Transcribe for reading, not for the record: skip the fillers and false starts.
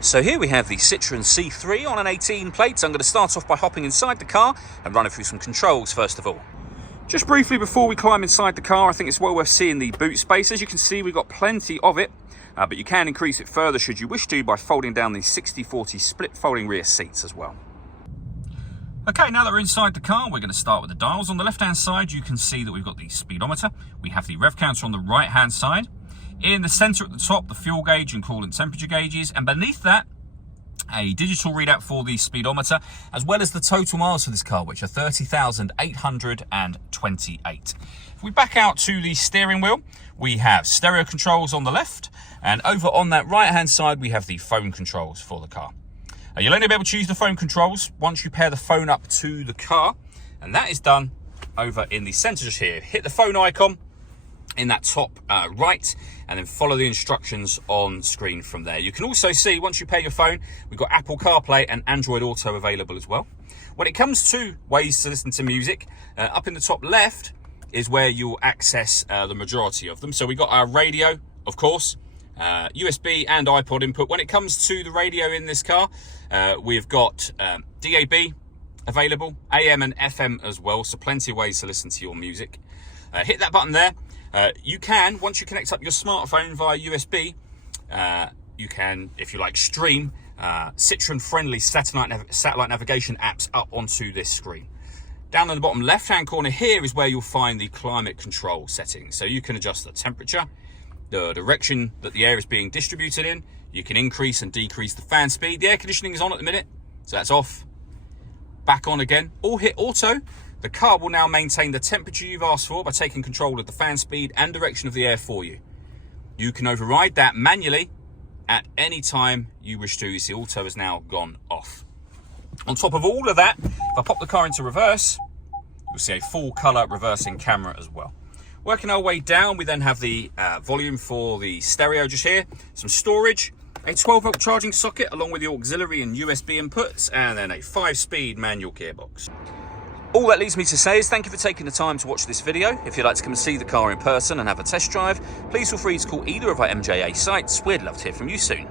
So here we have the Citroen C3 on an 18 plate. I'm going to start off by hopping inside the car and running through some controls first of all. Just briefly before we climb inside the car, I think it's well worth seeing the boot space. As you can see, we've got plenty of it, but you can increase it further should you wish to by folding down the 60/40 split folding rear seats as well. Okay, now that we're inside the car, we're going to start with the dials. On the left-hand side, you can see that we've got the speedometer. We have the rev counter on the right-hand side. In the center at the top, the fuel gauge and coolant temperature gauges, and beneath that, a digital readout for the speedometer, as well as the total miles for this car, which are 30,828. If we back out to the steering wheel, we have stereo controls on the left, and over on that right-hand side, we have the phone controls for the car. You'll only be able to use the phone controls once you pair the phone up to the car, and that is done over in the center just here. Hit the phone icon in that top right, and then follow the instructions on screen from there. You can also see, once you pair your phone, we've got Apple CarPlay and Android Auto available as well. When it comes to ways to listen to music, up in the top left is where you'll access the majority of them. So we've got our radio, of course, USB and iPod input. When it comes to the radio in this car, we've got DAB available, AM and FM as well, so plenty of ways to listen to your music. Hit that button there. You can, once you connect up your smartphone via USB, you can, if you like, stream Citroen-friendly satellite navigation apps up onto this screen. Down in the bottom left-hand corner here is where you'll find the climate control settings. So you can adjust the temperature, the direction that the air is being distributed in. You can increase and decrease the fan speed. The air conditioning is on at the minute, so that's off. Back on again. Or hit auto. The car will now maintain the temperature you've asked for by taking control of the fan speed and direction of the air for you. You can override that manually at any time you wish to. You see, auto has now gone off. On top of all of that, if I pop the car into reverse, you'll see a full color reversing camera as well. Working our way down, we then have the volume for the stereo just here, some storage, a 12-volt charging socket along with the auxiliary and USB inputs, and then a 5-speed manual gearbox. All that leaves me to say is thank you for taking the time to watch this video. If you'd like to come and see the car in person and have a test drive, please feel free to call either of our MJA sites. We'd love to hear from you soon.